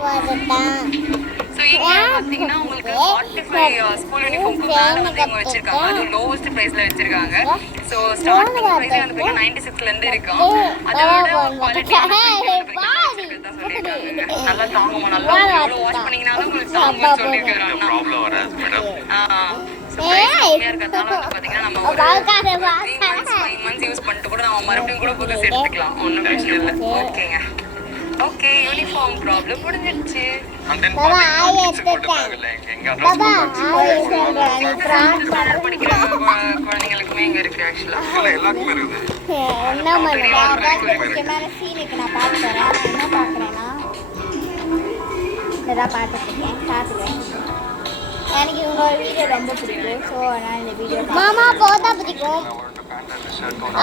So இங்கே பார்த்தீங்கன்னா உங்களுக்கு 45 ஸ்கூல் யூனிஃபார்முக்கு மேலே வந்து இவங்க வச்சிருக்காங்க. அது லோவஸ்ட் ப்ரைஸில் வச்சிருக்காங்க. ஸோ ஸ்டார்டிங் ப்ரைஸே வந்து பார்த்தீங்கன்னா 96லேருந்து இருக்கும். அதை விட குவாலிட்டியான தான் சொல்லியிருக்காங்க. நல்லா தாங்குமா, நல்லா எவ்வளோ வாஷ் பண்ணிங்கனாலும் உங்களுக்கு தாங்கும்னு சொல்லியிருக்காங்க. ப்ராப்ளம் வராது மேடம். ஸோ ப்ரைஸ் கம்மியாக இருக்கிறதுனால வந்து பார்த்தீங்கன்னா நம்ம ஒரு 3 months 5 months யூஸ் பண்ணிட்டு கூட நம்ம மறுபடியும் கூட புதுசு எடுத்துக்கலாம். ஒன்றும் பிரச்சனை இல்லை. ஓகேங்க. ஓகே, யூனிஃபார்ம் ப்ராப்ளம் முடிஞ்சிடுச்சு. படிக்கிற குழந்தைங்களுக்குமே இங்க இருக்கு. ஆக்சுவலா எல்லாருக்குமே இருக்குது. என்ன முக்கியமான சீன் இருக்கு. நான் பார்த்து தரேன். என்ன பார்க்குறேன்னா இதான் பார்த்துருக்கேன். பார்த்துக்கிறேன். எனக்கு இவங்களோட வீடியோ ரொம்ப பிடிக்கும். ஸோ அதனால் இந்த வீடியோ மாமா போட்டா பிடிக்கும்.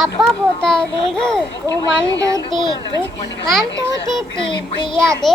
அப்பா போட்டாது 1 2 3 1 2 3 தெரியாது.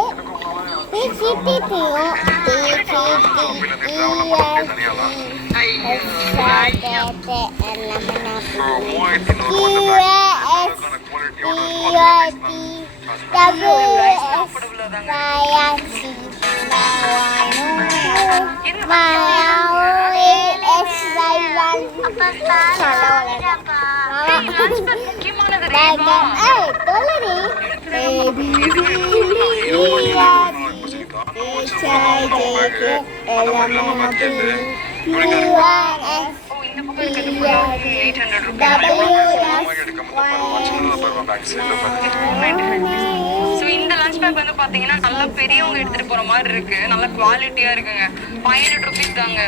இந்த லஞ்ச் பேக் வந்து பாத்தீங்கன்னா நல்லா பெரியவங்க எடுத்துட்டு போற மாதிரி இருக்கு. நல்ல குவாலிட்டியா இருக்குங்க. 500 ரூபீஸ் தாங்க.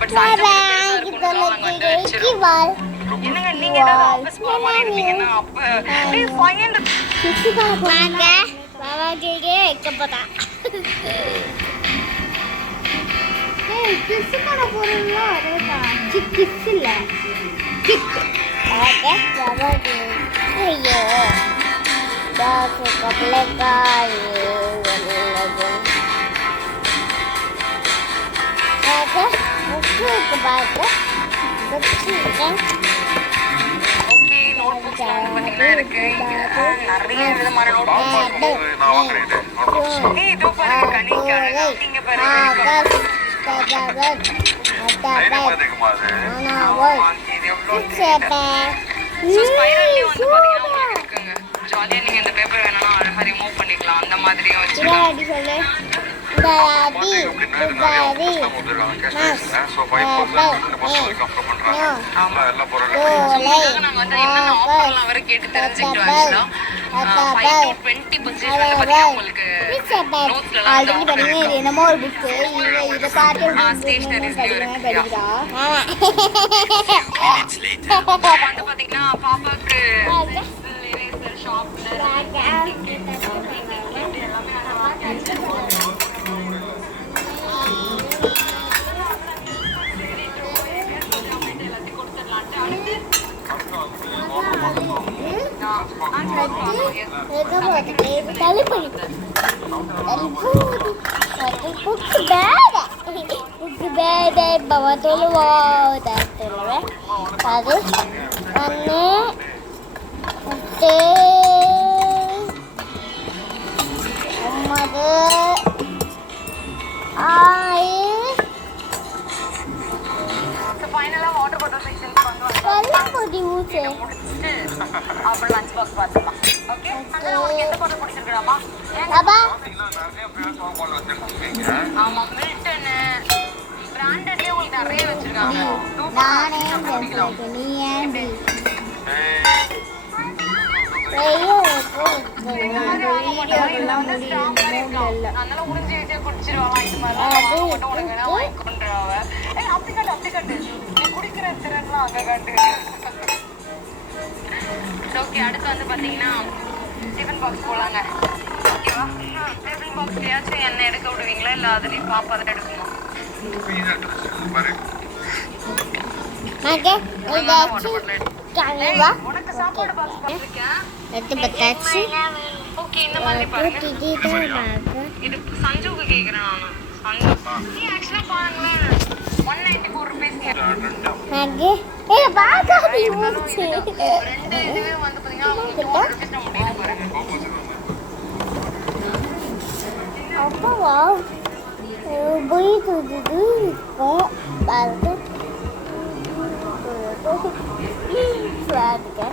பட் என்னங்க நீங்க ஏதாவது ஆபீஸ் போற மாதிரி இருந்தீங்கன்னா அப்ப 500 கிஸ்ஸுக்கான பொருள்ல அதுதான் கிஸ் இல்ல கிட். ஓகே ஐயோ டாஸ் கப்லகாய் ஓகே புக்கு பாத்து ஓகே நோட் புக்ஸ் பாத்தீங்கன்னா இருக்கு. நிறைய விதமான நோட் புக்ஸ் நான் வாங்குறேன். இது பாருங்க கணிக்காரங்க. நீங்க பாருங்க ஜாலியா நீங்க இந்த பேப்பர் வேணும்னா அழகா ரிமூவ் பண்ணிக்கலாம். அந்த மாதிரியும் வச்சுக்கலாம். நாங்க வந்து என்னென்ன ஆஃபர்லாம் வர கேட்டு தெரிஞ்சுக்கிட்டோம். 5-20% வந்து பாத்தீங்கன்னா உங்களுக்கு என்னமோ ஒரு புக் இதை பார்த்து ஸ்டேஷனரிஸ்லயும் இருக்கு. வந்து பாத்தீங்கன்னா பாப்பாக்கு ஷாப்ல வாட்டர் பாட்டில் செக்ஷன் அப்புறம் லஞ்ச் பாக்ஸ் பார்த்துக்கலாம். ஓகே, உங்களுக்கு எந்த பாட்டில் பிடிச்சிருக்குடாமா? ஆமா, மில்டன் பிராண்டட்லயே உங்களுக்கு நிறைய வச்சிருக்காங்க. அதனால உறிஞ்சி வச்சு குடிச்சிருவாங்க. இது மாதிரி மட்டும் உனக்கு வேணா வாங்கிக்கொண்டுருவாங்க. அப்படி கட்டு நீ குடிக்கிற திறன்லாம் அங்க காட்டு. ஓகே, அடுத்து வந்து பாத்தீங்கன்னா டிஃபன் பாக்ஸ் போலாங்க. ஓகேவா? டிஃபன் பாக்ஸ்லயாச்சும் என்ன எடுக்க விடுவீங்களா இல்ல அதுலயும் பாப்பா தான் எடுக்கணுமா? உனக்கு சாப்பாடு பாக்ஸ் பார்த்துருக்கேன். ஓகே, இந்த மாதிரி பாருங்க. இது சஞ்சுக்கு கேக்குறேன் நானு. சஞ்சு நீ ஆக்சுவலா பாருங்களேன் 194 ரூபீஸ் கேக்குறேன். ரெண்டு இதுவே வந்து பாத்தீங்கன்னா 200 ரூபீஸ் நம்ம முடியுது பாருங்க. அப்பா போய் தூக்கிட்டு இருக்கும் பாருங்க பாருங்க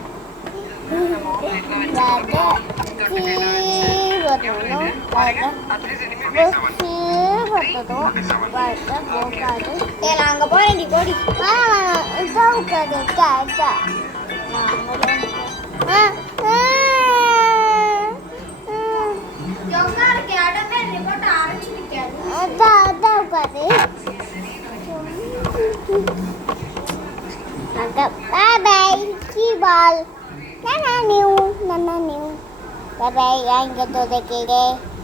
அங்க போறேன் போடி உட்காது உட்காது bye bye see you all nana new bye bye anh cho tôi đây kia